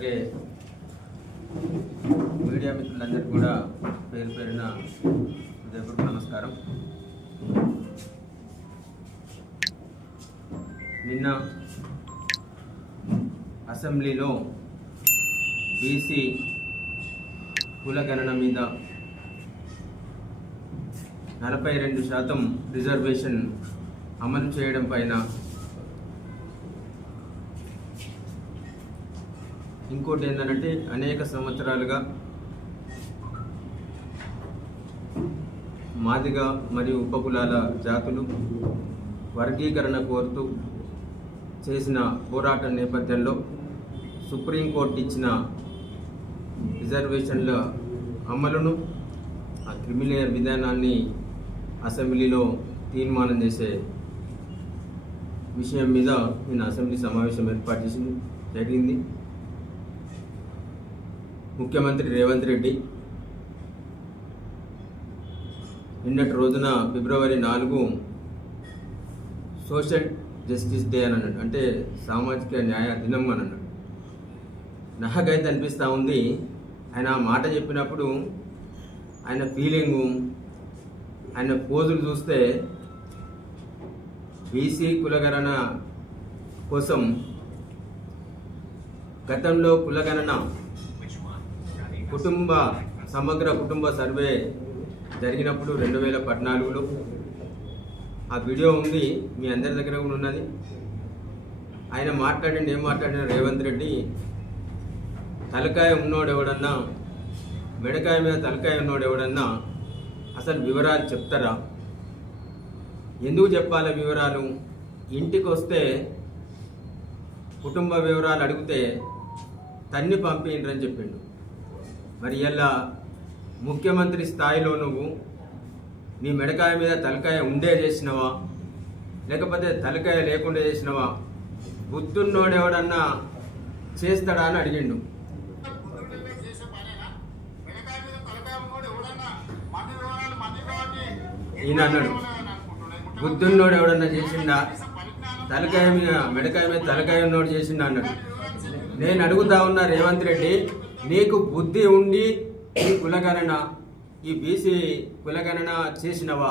అలాగే మీడియా మిత్రులందరికీ కూడా పేరు పేరున హృదయపూర్వక నమస్కారం. నిన్న అసెంబ్లీలో బీసీ కులగణన మీద నలభై రెండు శాతం రిజర్వేషన్ అమలు చేయడం పైన ఇంకోటి ఏంటంటే అనేక సంవత్సరాలుగా మాదిగ మరియు ఉపకులాల జాతులు వర్గీకరణ కోరుతూ చేసిన పోరాటం నేపథ్యంలో సుప్రీంకోర్టు ఇచ్చిన రిజర్వేషన్ల అమలును ఆ క్రిమినల్ విధానాన్ని అసెంబ్లీలో తీర్మానం చేసే విషయం మీద నేను అసెంబ్లీ సమావేశం ఏర్పాటు చేసింది. జరిగింది. ముఖ్యమంత్రి రేవంత్ రెడ్డి నిన్నటి రోజున ఫిబ్రవరి నాలుగు సోషల్ జస్టిస్ డే అని అన్నాడు. అంటే సామాజిక న్యాయ దినం అని అన్నాడు. నాకైతే అనిపిస్తూ ఉంది. ఆయన ఆ మాట చెప్పినప్పుడు ఆయన ఫీలింగు ఆయన పోజులు చూస్తే బీసీ కులగణన కోసం గతంలో కులగణన కుటుంబ సమగ్ర కుటుంబ సర్వే జరిగినప్పుడు రెండు వేల పద్నాలుగులో. ఆ వీడియో ఉంది మీ అందరి దగ్గర కూడా ఉన్నది. ఆయన మాట్లాడండి ఏం మాట్లాడిన రేవంత్ రెడ్డి తలకాయ ఉన్నోడు ఎవడన్నా మెడకాయ మీద తలకాయ ఉన్నోడు ఎవడన్నా అసలు వివరాలు చెప్తారా? ఎందుకు చెప్పాలి వివరాలు? ఇంటికి వస్తే కుటుంబ వివరాలు అడిగితే తన్ని పంపిండ్రని చెప్పిండు. మరి ఇలా ముఖ్యమంత్రి స్థాయిలో నువ్వు నీ మెడకాయ మీద తలకాయ ఉండే చేసినవా? లేకపోతే తలకాయ లేకుండా చేసినవా? బుద్ధున్నోడెవడన్నా చేస్తాడా అని అడిగిండు. ఈయన అన్నాడు బుద్ధున్నోడు ఎవడన్నా చేసిండా? తలకాయ మీద మెడకాయ మీద తలకాయ ఉన్నోడు చేసిండా అన్నాడు. నేను అడుగుతా ఉన్నా రేవంత్ రెడ్డి నీకు బుద్ధి ఉండి ఈ కులగణన ఈ బీసీ కులగణన చేసినవా?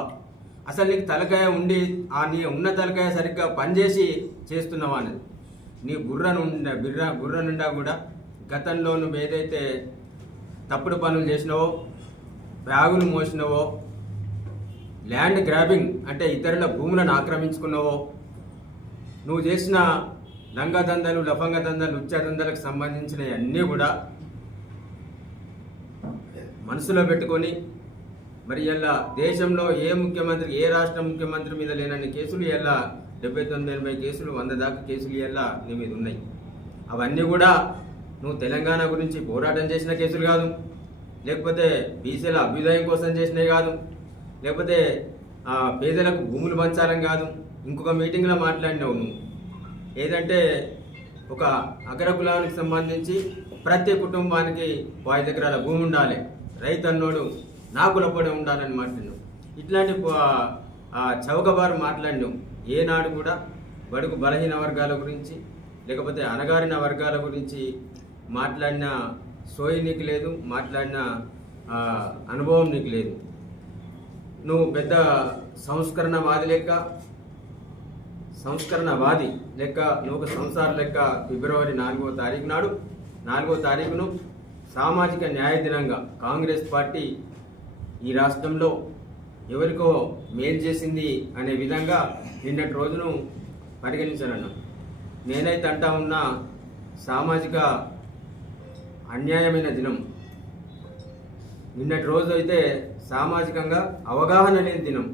అసలు నీకు తలకాయ ఉండి ఆ నీ ఉన్న తలకాయ సరిగ్గా పనిచేసి చేస్తున్నావా అనేది నీ బుర్ర నుండా బిర్ర బుర్ర నుండా కూడా గతంలో నువ్వు ఏదైతే తప్పుడు పనులు చేసినావో బ్యాగులు మోసినవో ల్యాండ్ గ్రాబింగ్ అంటే ఇతరుల భూములను ఆక్రమించుకున్నావో నువ్వు చేసిన లంగదందలు లఫంగ దందాలు ఉచ్చ దందాలకు సంబంధించినవన్నీ కూడా మనసులో పెట్టుకొని మరి ఇలా దేశంలో ఏ ముఖ్యమంత్రి ఏ రాష్ట్ర ముఖ్యమంత్రి మీద లేనన్ని కేసులు ఎలా డెబ్బై తొమ్మిది ఎనభై కేసులు వంద దాకా కేసులు ఎలా నీ మీద ఉన్నాయి. అవన్నీ కూడా నువ్వు తెలంగాణ గురించి పోరాటం చేసిన కేసులు కాదు. లేకపోతే బీసీల అభ్యుదయం కోసం చేసినవి కాదు. లేకపోతే ఆ, పేదలకు భూములు పంచాలని కాదు. ఇంకొక మీటింగ్లో మాట్లాడినావు నువ్వు. ఏదంటే ఒక అగ్ర కులానికి సంబంధించి ప్రతి కుటుంబానికి వారి దగ్గర భూమి ఉండాలి. రైతు అన్నోడు నా ఉండాలని మాట్లాడు ఇట్లాంటి ఆ చౌకబారు మాట్లాడినావు. ఏనాడు కూడా బడుగు బలహీన వర్గాల గురించి లేకపోతే అణగారిన వర్గాల గురించి మాట్లాడిన సోయి నీకు లేదు మాట్లాడిన అనుభవం నీకు లేదు. నువ్వు పెద్ద సంస్కరణవాది లెక్క సంస్కరణవాది లెక్క నువ్వు ఒక సంసార లెక్క ఫిబ్రవరి నాలుగో తారీఖు నాడు నాలుగో తారీఖును సామాజిక న్యాయ దినంగా కాంగ్రెస్ పార్టీ ఈ రాష్ట్రంలో ఎవరికో మేలు చేసింది అనే విధంగా నిన్నటి రోజును పరిగణించనన్నా నేనైతే అంటా ఉన్న సామాజిక అన్యాయమైన దినం. నిన్నటి రోజు అయితే సామాజికంగా అవగాహన లేని దినం.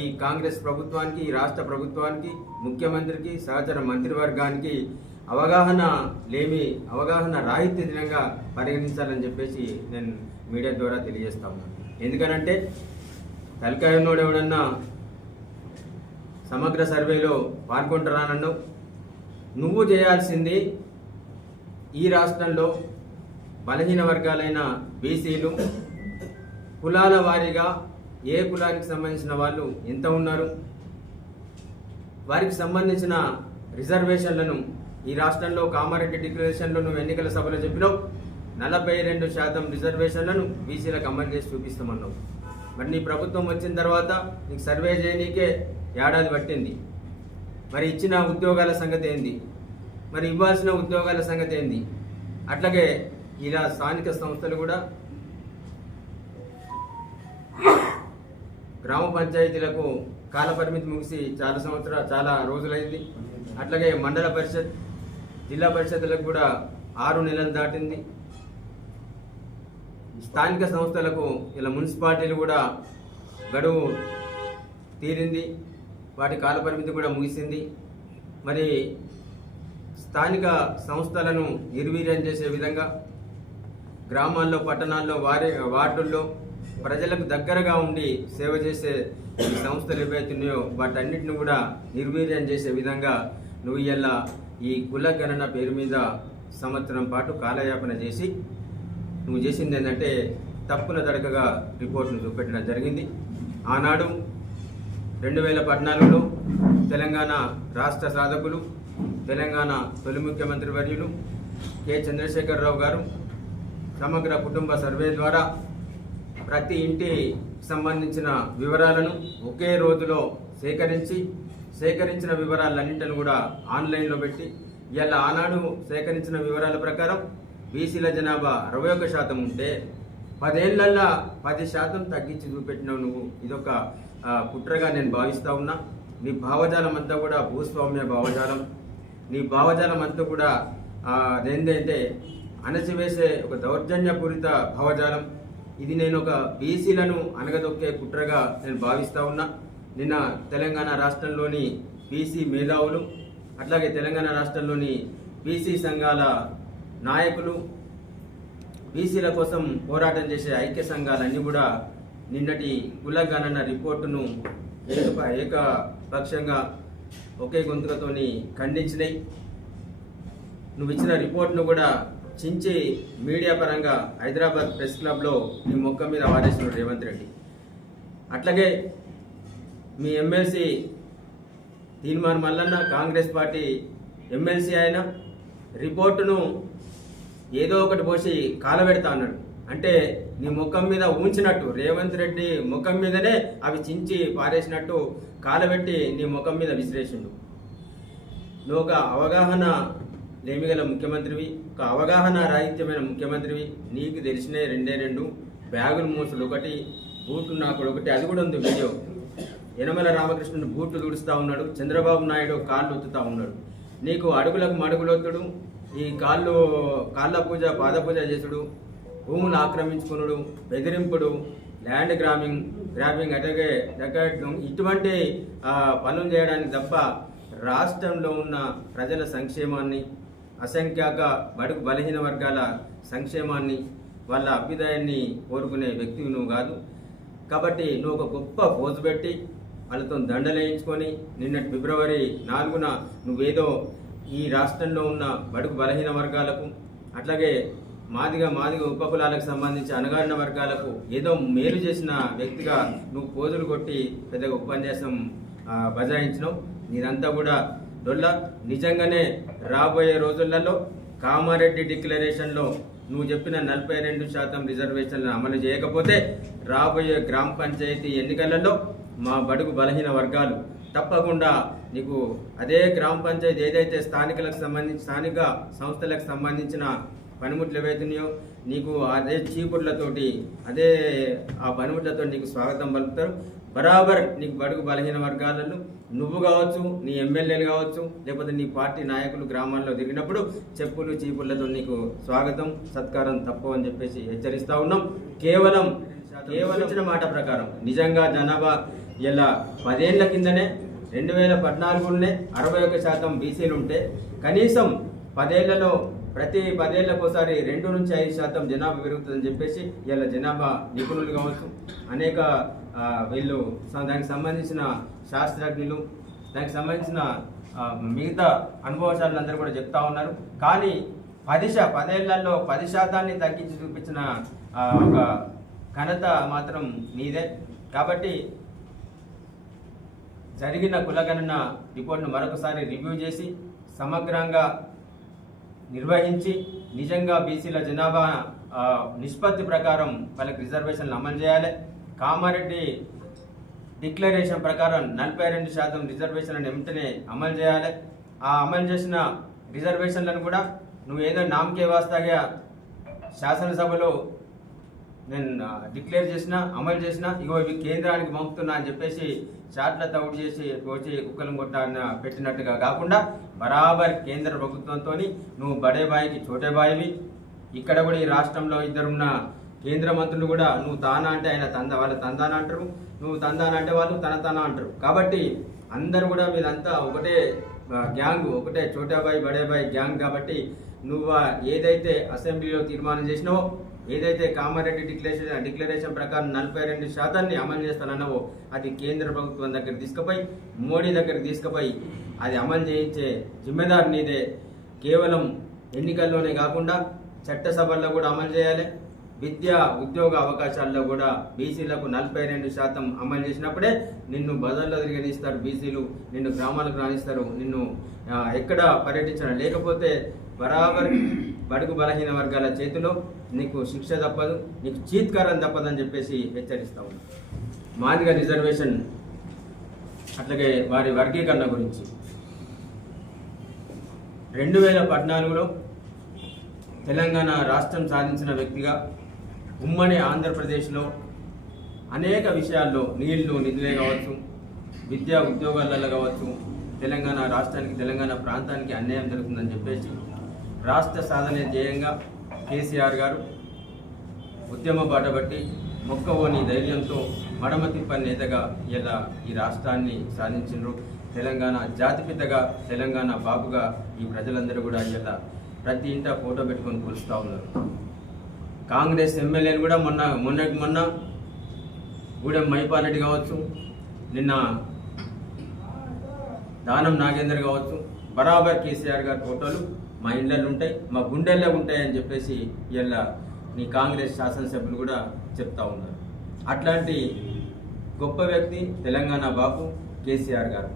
ఈ కాంగ్రెస్ ప్రభుత్వానికి ఈ రాష్ట్ర ప్రభుత్వానికి ముఖ్యమంత్రికి సహచర మంత్రివర్గానికి అవగాహన లేమి అవగాహన రాహిత్య దినంగా పరిగణించాలని చెప్పేసి నేను మీడియా ద్వారా తెలియజేస్తా ఉన్నాను. ఎందుకనంటే తలకాయనోడు ఎవడన్నా సమగ్ర సర్వేలో పాల్గొంటారానన్నావు నువ్వు చేయాల్సింది ఈ రాష్ట్రంలో బలహీన వర్గాలైన బీసీలు కులాల వారీగా ఏ కులానికి సంబంధించిన వాళ్ళు ఎంత ఉన్నారు వారికి సంబంధించిన రిజర్వేషన్లను ఈ రాష్ట్రంలో కామారెడ్డి డిక్లరేషన్లో నువ్వు ఎన్నికల సభలో చెప్పినావు. నలభై రెండు శాతం రిజర్వేషన్లను బీసీలకు అమలు చేసి చూపిస్తామన్నావు. మరి నీ ప్రభుత్వం వచ్చిన తర్వాత నీకు సర్వే చేయనీకే ఏడాది పట్టింది. మరి ఇచ్చిన ఉద్యోగాల సంగతి ఏంది? మరి ఇవ్వాల్సిన ఉద్యోగాల సంగతి ఏంది? అట్లాగే ఇలా స్థానిక సంస్థలు కూడా గ్రామ పంచాయతీలకు కాల పరిమితి ముగిసి చాలా సంవత్సరాలు చాలా రోజులైంది. అట్లాగే మండల పరిషత్ జిల్లా పరిషత్లకు కూడా ఆరు నెలలు దాటింది. స్థానిక సంస్థలకు ఇలా మున్సిపాలిటీలు కూడా గడువు తీరింది. వాటి కాలపరిమితి కూడా ముగిసింది. మరి స్థానిక సంస్థలను నిర్వీర్యం చేసే విధంగా గ్రామాల్లో పట్టణాల్లో వారి వార్డుల్లో ప్రజలకు దగ్గరగా ఉండి సేవ చేసే ఈ సంస్థలు ఏవైతున్నాయో వాటన్నిటిని కూడా నిర్వీర్యం చేసే విధంగా నువ్వు ఇలా ఈ కుల గణన పేరు మీద సంవత్సరం పాటు కాలయాపన చేసి నువ్వు చేసింది ఏంటంటే తప్పుల దడకగా రిపోర్ట్ను చూపెట్టడం జరిగింది. ఆనాడు రెండు వేల పద్నాలుగులో తెలంగాణ రాష్ట్ర సాధకులు తెలంగాణ తొలి ముఖ్యమంత్రి వర్యులు కె. చంద్రశేఖరరావు గారు సమగ్ర కుటుంబ సర్వే ద్వారా ప్రతి ఇంటి సంబంధించిన వివరాలను ఒకే రోజులో సేకరించి సేకరించిన వివరాలన్నింటిని కూడా ఆన్లైన్లో పెట్టి ఇలా ఆనాడు సేకరించిన వివరాల ప్రకారం బీసీల జనాభా అరవై ఒక శాతం ఉంటే పదేళ్ళల్లా పది శాతం తగ్గించి చూపెట్టినావు నువ్వు. ఇదొక కుట్రగా నేను భావిస్తా ఉన్నా. నీ భావజాలం అంతా కూడా భూస్వామ్య భావజాలం. నీ భావజాలం అంతా కూడా అదేంటంటే అణచివేసే ఒక దౌర్జన్యపూరిత భావజాలం. ఇది నేను ఒక బీసీలను అనగదొక్కే కుట్రగా నేను భావిస్తా ఉన్నా. నిన్న తెలంగాణ రాష్ట్రంలోని బీసీ మేధావులు అట్లాగే తెలంగాణ రాష్ట్రంలోని బీసీ సంఘాల నాయకులు బీసీల కోసం పోరాటం చేసే ఐక్య సంఘాలన్నీ కూడా నిన్నటి కులగణన రిపోర్టును ఏక ఏకపక్షంగా ఒకే గొంతుకతోని ఖండించినాయి నువ్వు ఇచ్చిన రిపోర్ట్ను కూడా చించి మీడియా పరంగా హైదరాబాద్ ప్రెస్ క్లబ్లో నీ మొక్క మీద వాడేసినాడు రేవంత్ రెడ్డి. అట్లాగే మీ ఎమ్మెల్సీ తీర్మాన్ మల్లన్న కాంగ్రెస్ పార్టీ ఎమ్మెల్సీ ఆయన రిపోర్టును ఏదో ఒకటి పోసి కాలబెడతా అన్నాడు. అంటే నీ ముఖం మీద ఉంచినట్టు రేవంత్ రెడ్డి ముఖం మీదనే అవి చించి పారేసినట్టు కాలబెట్టి నీ ముఖం మీద విసిరేసిండు. నువ్వు ఒక అవగాహన లేమిగల ముఖ్యమంత్రివి ఒక అవగాహన రాహిత్యమైన ముఖ్యమంత్రివి నీకు తెలిసినవి రెండే రెండు బ్యాగులు మూసలు ఒకటి బూట్లు నాకు ఒకటి అది కూడా ఉంది వీడియో. యనమల రామకృష్ణుడు బూట్లు తుడుస్తూ ఉన్నాడు. చంద్రబాబు నాయుడు కాళ్ళు ఒత్తుతా ఉన్నాడు. నీకు అడుగులకు మడుగులొత్తుడు ఈ కాళ్ళు కాళ్ళ పూజ పాద పూజ చేసుడు. భూములు ఆక్రమించుకునుడు బెదిరింపుడు ల్యాండ్ గ్రామింగ్ గ్రాబింగ్ అటగే డకాయిట్లు ఇటువంటి పనులు చేయడానికి తప్ప రాష్ట్రంలో ఉన్న ప్రజల సంక్షేమాన్ని అసంఖ్యాక బడుగు బలహీన వర్గాల సంక్షేమాన్ని వాళ్ళ అభ్యుదయాన్ని కోరుకునే వ్యక్తివి నువ్వు కాదు. కాబట్టి నువ్వు ఒక గొప్ప పోజు పెట్టి వాళ్ళతో దండలేయించుకొని నిన్నటి ఫిబ్రవరి నాలుగున నువ్వేదో ఈ రాష్ట్రంలో ఉన్న బడుగు బలహీన వర్గాలకు అట్లాగే మాదిగా మాదిగ ఉపకులాలకు సంబంధించి అనగారిన వర్గాలకు ఏదో మేలు చేసిన వ్యక్తిగా నువ్వు పోజులు కొట్టి పెద్దగా ఉపన్యాసం బజాయించినావు. నీదంతా కూడా డొల్ల నిజంగానే రాబోయే రోజులలో కామారెడ్డి డిక్లరేషన్లో నువ్వు చెప్పిన నలభై రెండు శాతం రిజర్వేషన్లను అమలు చేయకపోతే రాబోయే గ్రామ పంచాయతీ ఎన్నికలలో మా బడుగు బలహీన వర్గాలు. తప్పకుండా నీకు అదే గ్రామ పంచాయతీ ఏదైతే స్థానికులకు సంబంధించి స్థానిక సంస్థలకు సంబంధించిన పనిముట్లు ఏవైతున్నాయో నీకు అదే చీపుర్లతోటి అదే ఆ పనిముట్లతో నీకు స్వాగతం పలుకుతారు. బరాబర్ నీకు బడుగు బలహీన వర్గాలను నువ్వు కావచ్చు నీ ఎమ్మెల్యేలు కావచ్చు లేకపోతే నీ పార్టీ నాయకులు గ్రామాల్లో తిరిగినప్పుడు చెప్పులు చీపుర్లతో నీకు స్వాగతం సత్కారం తప్పు అని చెప్పేసి హెచ్చరిస్తూ ఉన్నాం. కేవలం కేవలం మాట ప్రకారం. నిజంగా జనాభా ఇలా పదేళ్ళ కిందనే రెండు వేల పద్నాలుగులోనే అరవై ఒక శాతం బీసీలు ఉంటే కనీసం పదేళ్ళలో ప్రతి పదేళ్ళకోసారి రెండు నుంచి ఐదు శాతం జనాభా పెరుగుతుందని చెప్పేసి ఇలా జనాభా నిపుణులు కావచ్చు అనేక వీళ్ళు దానికి సంబంధించిన శాస్త్రజ్ఞులు దానికి సంబంధించిన మిగతా అనుభవశాలు అందరూ కూడా చెప్తా ఉన్నారు. కానీ పది శా పదేళ్ళలో పది శాతాన్ని తగ్గించి చూపించిన ఒక ఘనత మాత్రం నీదే కాబట్టి జరిగిన కులగణన రిపోర్ట్ను మరొకసారి రివ్యూ చేసి సమగ్రంగా నిర్వహించి నిజంగా బీసీల జనాభా నిష్పత్తి ప్రకారం వాళ్ళకి రిజర్వేషన్లు అమలు చేయాలి. కామారెడ్డి డిక్లరేషన్ ప్రకారం నలభై రెండు శాతం రిజర్వేషన్లను వెంటనే అమలు చేయాలి. ఆ అమలు చేసిన రిజర్వేషన్లను కూడా నువ్వు ఏదో నామకే వాస్తాగా శాసనసభలో నేను డిక్లేర్ చేసిన అమలు చేసిన ఇగో ఇవి కేంద్రానికి పంపుతున్నా అని చెప్పేసి చాట్ల తౌడు చేసి వచ్చి కుక్కలం కొట్టాన పెట్టినట్టుగా కాకుండా బరాబర్ కేంద్ర ప్రభుత్వంతో నువ్వు బడే బాయికి చోటే బాయివి. ఇక్కడ కూడా ఈ రాష్ట్రంలో ఇద్దరున్న కేంద్ర మంత్రులు కూడా నువ్వు తానా అంటే ఆయన తంద వాళ్ళు తందాన అంటారు. నువ్వు తందాన అంటే వాళ్ళు తన తన అంటారు. కాబట్టి అందరు కూడా మీరంతా ఒకటే గ్యాంగ్ ఒకటే చోటాబాయి బడేబాయి గ్యాంగ్ కాబట్టి నువ్వు ఏదైతే అసెంబ్లీలో తీర్మానం చేసినావో ఏదైతే కామారెడ్డి డిక్లరేషన్ డిక్లరేషన్ ప్రకారం నలభై రెండు శాతాన్ని అమలు చేస్తానన్నావో అది కేంద్ర ప్రభుత్వం దగ్గర తీసుకుపోయి మోడీ దగ్గర తీసుకుపోయి అది అమలు చేయించే జిమ్మెదారు నీదే. కేవలం ఎన్నికల్లోనే కాకుండా చట్టసభల్లో కూడా అమలు చేయాలి. విద్య ఉద్యోగ అవకాశాల్లో కూడా బీసీలకు నలభై రెండు శాతం అమలు చేసినప్పుడే నిన్ను బజార్లో తిరిగనిస్తారు బీసీలు నిన్ను గ్రామాలకు రాణిస్తారు నిన్ను ఎక్కడ పర్యటించడం లేకపోతే బరాబర్ బడుగు బలహీన వర్గాల చేతిలో నీకు శిక్ష తప్పదు నీకు చీత్కారం తప్పదని చెప్పేసి హెచ్చరిస్తాము మాదిగ రిజర్వేషన్ అట్లాగే వారి వర్గీకరణ గురించి. రెండు వేల పద్నాలుగులో తెలంగాణ రాష్ట్రం సాధించిన వ్యక్తిగా ఉమ్మడి ఆంధ్రప్రదేశ్లో అనేక విషయాల్లో నీళ్ళు నిధులే కావచ్చు విద్యా ఉద్యోగాలలో కావచ్చు తెలంగాణ రాష్ట్రానికి తెలంగాణ ప్రాంతానికి అన్యాయం జరుగుతుందని చెప్పేసి రాష్ట్ర సాధనే ధ్యేయంగా కేసీఆర్ గారు ఉద్యమ బాటబట్టి మొక్కవోని ధైర్యంతో మడమ తిప్పని నేతగా ఇలా ఈ రాష్ట్రాన్ని సాధించారు తెలంగాణ జాతిపితగా తెలంగాణ బాబుగా ఈ ప్రజలందరూ కూడా ఇలా ప్రతి ఇంట ఫోటో పెట్టుకొని కొలుస్తూ ఉన్నారు. కాంగ్రెస్ ఎమ్మెల్యేలు కూడా మొన్న మొన్నటి మొన్న గూడెం మైపాలెడ్డి కావచ్చు నిన్న దానం నాగేందర్ కావచ్చు బరాబర్ కేసీఆర్ గారి ఫోటోలు మా ఇళ్ళల్లో ఉంటాయి మా గుండెల్లో ఉంటాయి అని చెప్పేసి ఇలా నీ కాంగ్రెస్ శాసనసభ్యులు కూడా చెప్తా ఉన్నారు. అట్లాంటి గొప్ప వ్యక్తి తెలంగాణ బాబు కేసీఆర్ గారు.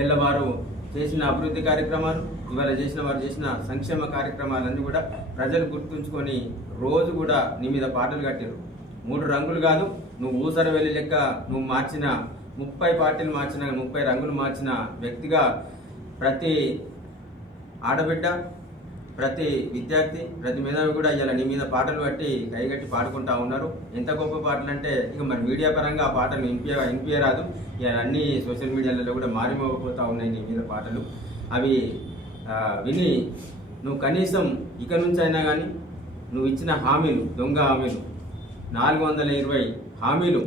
ఇలా వారు చేసిన అభివృద్ధి కార్యక్రమాలు ఇవాళ చేసిన వారు చేసిన సంక్షేమ కార్యక్రమాలన్నీ కూడా ప్రజలు గుర్తుంచుకొని రోజు కూడా నీ మీద పాటలు కట్టారు మూడు రంగులు కాదు నువ్వు ఊసర వెళ్ళి లెక్క నువ్వు మార్చిన ముప్పై పార్టీలు మార్చిన ముప్పై రంగులు మార్చిన వ్యక్తిగా ప్రతి ఆడబిడ్డ ప్రతి విద్యార్థి ప్రతి మేధావి కూడా ఇలా నీ మీద పాటలు బట్టి కైగట్టి పాడుకుంటా ఉన్నారు. ఎంత గొప్ప పాటలు అంటే ఇక మరి మీడియా పరంగా ఆ పాటలు ఇంపియ ఇంపియరాదు ఇక అన్ని సోషల్ మీడియాలలో కూడా మారిమోగిపోతూ ఉన్నాయి నీ మీద పాటలు. అవి విని నువ్వు కనీసం ఇక నుంచి అయినా కానీ నువ్వు ఇచ్చిన హామీలు దొంగ హామీలు నాలుగు వందల ఇరవై హామీలు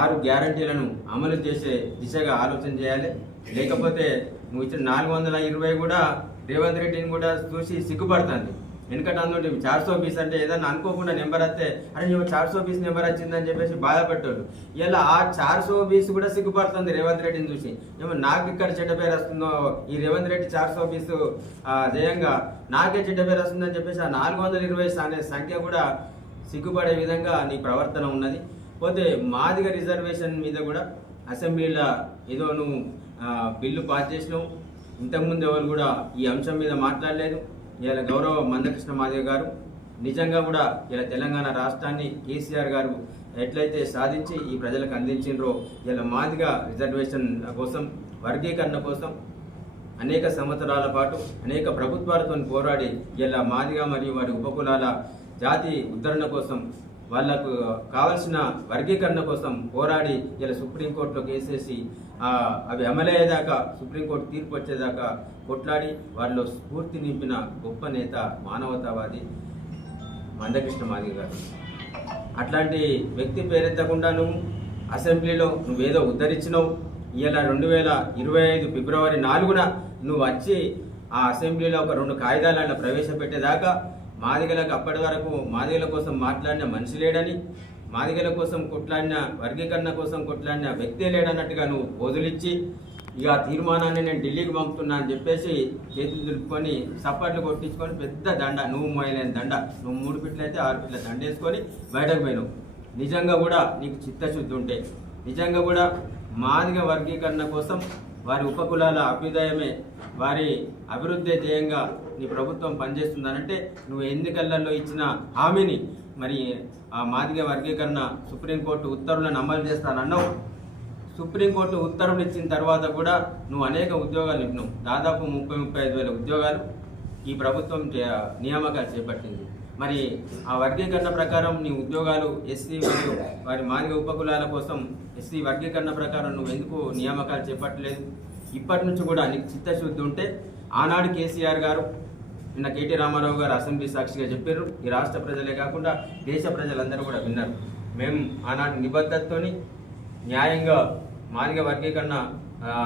ఆరు గ్యారంటీలను అమలు చేసే దిశగా ఆలోచన చేయాలి. లేకపోతే నువ్వు ఇచ్చిన నాలుగు వందల ఇరవై కూడా రేవంత్ రెడ్డిని కూడా చూసి సిగ్గుపడుతుంది. వెనకట అందులో చార్ సో పీస్ అంటే ఏదన్నా అనుకోకుండా నెంబర్ వస్తే అరే నువ్వు చార్ సో పీస్ నెంబర్ వచ్చిందని చెప్పేసి బాధపడ్డాడు. ఇలా ఆ చార్ సో పీస్ కూడా సిగ్గుపడుతుంది రేవంత్ రెడ్డిని చూసి. ఏమో నాకు ఇక్కడ చెడ్డ పేరు వస్తుందో ఈ రేవంత్ రెడ్డి చార్ సో బీస్ జయంగా నాకే చెడ్డ పేరు వస్తుందని చెప్పేసి ఆ నాలుగు వందల ఇరవై అనే సంఖ్య కూడా సిగ్గుపడే విధంగా నీ ప్రవర్తన ఉన్నది. పోతే మాదిగ రిజర్వేషన్ మీద కూడా అసెంబ్లీలో ఏదో నువ్వు బిల్లు పాస్ చేసినావు. ఇంతకుముందు ఎవరు కూడా ఈ అంశం మీద మాట్లాడలేదు. ఇలా గౌరవ మందకృష్ణ మాదేవ్ గారు నిజంగా కూడా ఇలా తెలంగాణ రాష్ట్రాన్ని కేసీఆర్ గారు ఎట్లయితే సాధించి ఈ ప్రజలకు అందించిండ్రో ఇలా మాదిగా రిజర్వేషన్ కోసం వర్గీకరణ కోసం అనేక సంవత్సరాల పాటు అనేక ప్రభుత్వాలతో పోరాడి ఇలా మాదిగా మరియు వారి ఉపకులాల జాతి ఉద్ధరణ కోసం వాళ్ళకు కావలసిన వర్గీకరణ కోసం పోరాడి ఇలా సుప్రీంకోర్టులో కేసేసి అవి అమలయ్యేదాకా సుప్రీంకోర్టు తీర్పు వచ్చేదాకా కొట్లాడి వారిలో స్ఫూర్తి నింపిన గొప్ప నేత మానవతావాది మందకృష్ణ మాదిగ గారు. అట్లాంటి వ్యక్తి పేరెత్తకుండా నువ్వు అసెంబ్లీలో నువ్వేదో ఉద్ధరించినావు. ఇలా రెండు వేల ఇరవై ఐదు ఫిబ్రవరి నాలుగున నువ్వు వచ్చి ఆ అసెంబ్లీలో ఒక రెండు కాగితాలను ప్రవేశపెట్టేదాకా మాదిగలకు అప్పటి వరకు మాదిగల కోసం మాట్లాడిన మనిషి లేడని మాదిగల కోసం కొట్లాడిన వర్గీకరణ కోసం కొట్లాడిన వ్యక్తే లేడన్నట్టుగా నువ్వు బోధులిచ్చి ఇక తీర్మానాన్ని నేను ఢిల్లీకి పంపుతున్నా అని చెప్పేసి చేతులు దులుపుకొని సప్పట్లు కొట్టించుకొని పెద్ద దండ నువ్వు మోయలేని దండ నువ్వు మూడు పిట్లు అయితే ఆరు పిట్ల దండ వేసుకొని బయటకు పోయినావు. నిజంగా కూడా నీకు చిత్తశుద్ధి ఉంటే నిజంగా కూడా మాదిగ వర్గీకరణ కోసం వారి ఉపకులాల అభ్యుదయమే వారి అభివృద్ధి ధ్యేయంగా నీ ప్రభుత్వం పనిచేస్తుందనంటే నువ్వు ఎన్నికలలో ఇచ్చిన హామీని మరి ఆ మాదిగ వర్గీకరణ సుప్రీంకోర్టు ఉత్తర్వులను అమలు చేస్తానన్నావు. సుప్రీంకోర్టు ఉత్తర్వులు ఇచ్చిన తర్వాత కూడా నువ్వు అనేక ఉద్యోగాలు ఇచ్చినావు దాదాపు ముప్పై ముప్పై ఐదు వేల ఉద్యోగాలు ఈ ప్రభుత్వం చే- నియామకాలు చేపట్టింది. మరి ఆ వర్గీకరణ ప్రకారం నీ ఉద్యోగాలు ఎస్సీ మరియు వారి మాదిగ ఉపకులాల కోసం ఎస్సీ వర్గీకరణ ప్రకారం నువ్వు ఎందుకు నియామకాలు చేపట్టలేదు? ఇప్పటి నుంచి కూడా నీకు చిత్తశుద్ధి ఉంటే ఆనాడు కేసీఆర్ గారు నిన్న కేటీ రామారావు గారు అసెంబ్లీ సాక్షిగా చెప్పారు. ఈ రాష్ట్ర ప్రజలే కాకుండా దేశ ప్రజలందరూ కూడా విన్నారు. మేము ఆనాటి నిబద్ధతతోని న్యాయంగా మార్గ వర్గీకరణ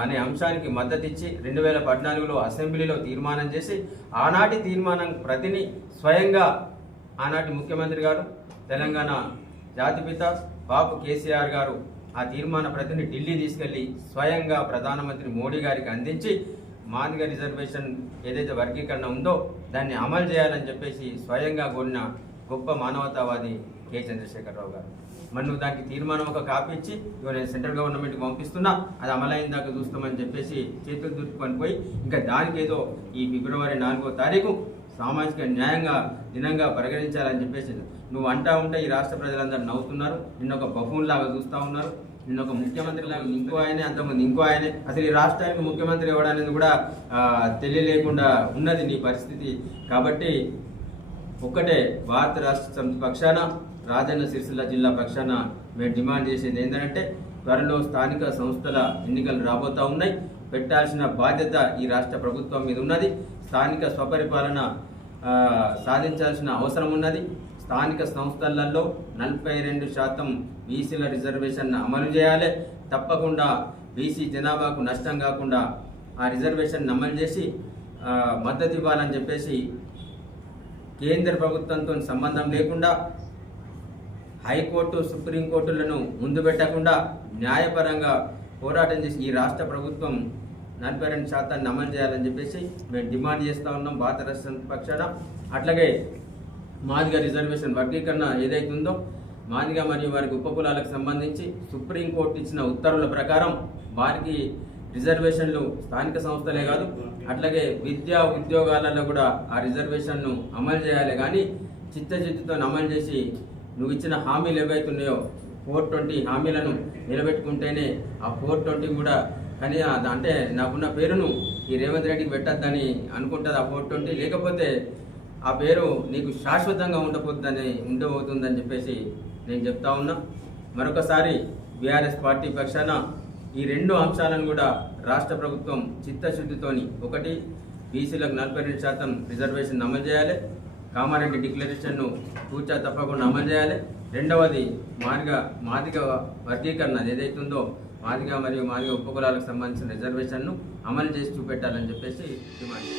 అనే అంశానికి మద్దతు ఇచ్చి రెండు వేల పద్నాలుగులో అసెంబ్లీలో తీర్మానం చేసి ఆనాటి తీర్మానం ప్రతిని స్వయంగా ఆనాటి ముఖ్యమంత్రి గారు తెలంగాణ జాతిపిత బాపు కేసీఆర్ గారు ఆ తీర్మాన ప్రతిని ఢిల్లీ తీసుకెళ్ళి స్వయంగా ప్రధానమంత్రి మోడీ గారికి అందించి మాదిగ రిజర్వేషన్ ఏదైతే వర్గీకరణ ఉందో దాన్ని అమలు చేయాలని చెప్పేసి స్వయంగా కోరిన గొప్ప మానవతావాది కె. చంద్రశేఖరరావు గారు. మరి నువ్వు దానికి తీర్మానం ఒక కాపీ ఇచ్చి ఇగో నేను సెంట్రల్ గవర్నమెంట్కి పంపిస్తున్నా అది అమలైన దాకా చూస్తామని చెప్పేసి చేతులు దుర్చుకొని పోయి ఇంకా దానికి ఏదో ఈ ఫిబ్రవరి నాలుగో తారీఖు సామాజిక న్యాయంగా దినంగా పరిగణించాలని చెప్పేసి నువ్వు అంటా ఉంటే ఈ రాష్ట్ర ప్రజలందరూ నవ్వుతున్నారు. నిన్న ఒక బఫూన్ లాగా చూస్తూ ఉన్నారు. నిన్న ఒక ముఖ్యమంత్రి లాగా ఇంకో ఆయనే అంతకుముందు ఇంకో ఆయనే. అసలు ఈ రాష్ట్రానికి ముఖ్యమంత్రి ఇవ్వడానికి కూడా తెలియలేకుండా ఉన్నది నీ పరిస్థితి. కాబట్టి ఒక్కటే భారత రాష్ట్ర పక్షాన రాజన్న సిరిసిల్ల జిల్లా పక్షాన మేము డిమాండ్ చేసేది ఏంటంటే త్వరలో స్థానిక సంస్థల ఎన్నికలు రాబోతా ఉన్నాయి. పెట్టాల్సిన బాధ్యత ఈ రాష్ట్ర ప్రభుత్వం మీద ఉన్నది. స్థానిక స్వపరిపాలన సాధించాల్సిన అవసరం ఉన్నది. స్థానిక సంస్థలలో నలభై రెండు శాతం బీసీల రిజర్వేషన్ అమలు చేయాలి. తప్పకుండా బీసీ జనాభాకు నష్టం కాకుండా ఆ రిజర్వేషన్ అమలు చేసి మద్దతు ఇవ్వాలని చెప్పేసి కేంద్ర ప్రభుత్వంతో సంబంధం లేకుండా హైకోర్టు సుప్రీంకోర్టులను ముందు పెట్టకుండా న్యాయపరంగా పోరాటం చేసి ఈ రాష్ట్ర ప్రభుత్వం నలభై రెండు శాతాన్ని అమలు చేయాలని చెప్పేసి మేము డిమాండ్ చేస్తూ ఉన్నాం. భారత రాష్ట్ర పక్షాన. అట్లాగే మాదిగ రిజర్వేషన్ వర్గీకరణ ఏదైతే ఉందో మాదిగ మరియు వారికి ఉపకులాలకు సంబంధించి సుప్రీంకోర్టు ఇచ్చిన ఉత్తర్వుల ప్రకారం వారికి రిజర్వేషన్లు స్థానిక సంస్థలే కాదు అట్లాగే విద్యా ఉద్యోగాలలో కూడా ఆ రిజర్వేషన్ను అమలు చేయాలి. కానీ చిత్తచిత్తుతో అమలు చేసి నువ్వు ఇచ్చిన హామీలు ఏవైతే ఉన్నాయో ఫోర్ ట్వంటీ హామీలను నిలబెట్టుకుంటేనే ఆ ఫోర్ ట్వంటీ కూడా కానీ అంటే నాకున్న పేరును ఈ రేవంత్ రెడ్డికి పెట్టద్దని అనుకుంటుంది ఆ ఫోర్ ట్వంటీ. లేకపోతే ఆ పేరు నీకు శాశ్వతంగా ఉండబోతుందని ఉండబోతుందని చెప్పేసి నేను చెప్తా ఉన్నా. మరొకసారి బీఆర్ఎస్ పార్టీ పక్షాన ఈ రెండు అంశాలను కూడా రాష్ట్ర ప్రభుత్వం చిత్తశుద్ధితోని ఒకటి బీసీలకు నలభై రెండు శాతం రిజర్వేషన్ అమలు చేయాలి కామారెడ్డి డిక్లరేషన్ను కూర్చా తప్పకుండా అమలు చేయాలి. రెండవది మాదిగ మాదిగ వర్గీకరణ ఏదైతే ఉందో మాదిగ మరియు మాదిగ ఉపకులాలకు సంబంధించిన రిజర్వేషన్ను అమలు చేసి చూపెట్టాలని చెప్పేసి డిమాండ్